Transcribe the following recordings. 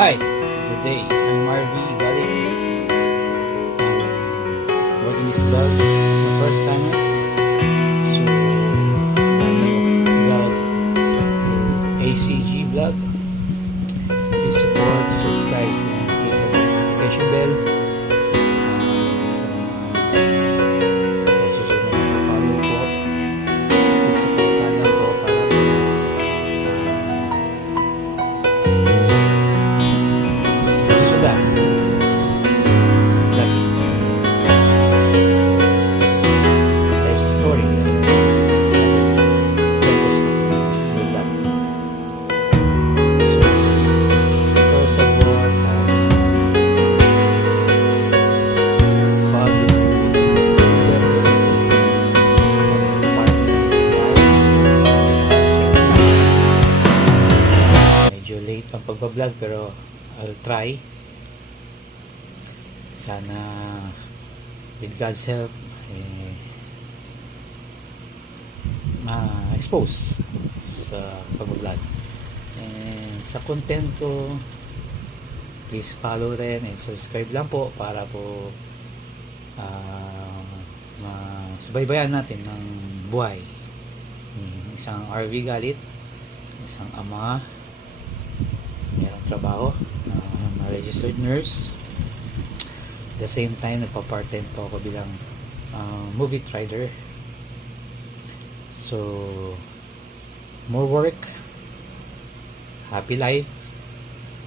Hi, good day. I'm RV Galing. Watching this vlog. It's my first time. So, my name of vlog is ACG Vlog. Please support, subscribe, and click the notification bell. Sa susunod na follow po. Please supportan lang po para sudah lagi life story kwento sa good luck. So first of all, medyo late ang pagbablog pero I'll try. Sana with God's help ma-expose sa pag-vlog. And sa content ko, please follow rin and subscribe lang po para po masubaybayan natin ng buhay. Isang RV Galit, isang ama, mayroong trabaho, registered nurse. At the same time, nagpa-part-time po ako bilang movie rider. So, more work, happy life,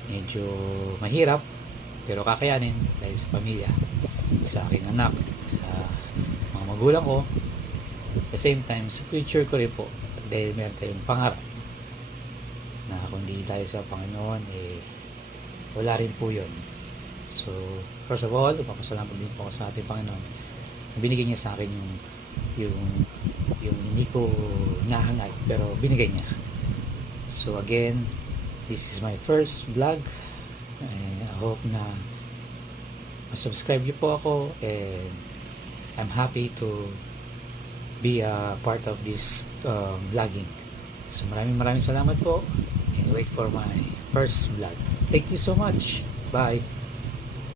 medyo mahirap, pero kakayanin dahil sa pamilya, sa aking anak, sa mga magulang ko. At the same time, sa future ko rin po, dahil meron tayong pangarap na kung di tayo sa Panginoon, wala rin po yun. So, first of all, papasalamat din po ako sa ating Panginoon. Binigay niya sa akin yung hindi ko nahangad, pero binigay niya. So, again, this is my first vlog. I hope na ma-subscribe niyo po ako, and I'm happy to be a part of this vlogging. So, maraming salamat po, and wait for my first vlog. Thank you so much. Bye.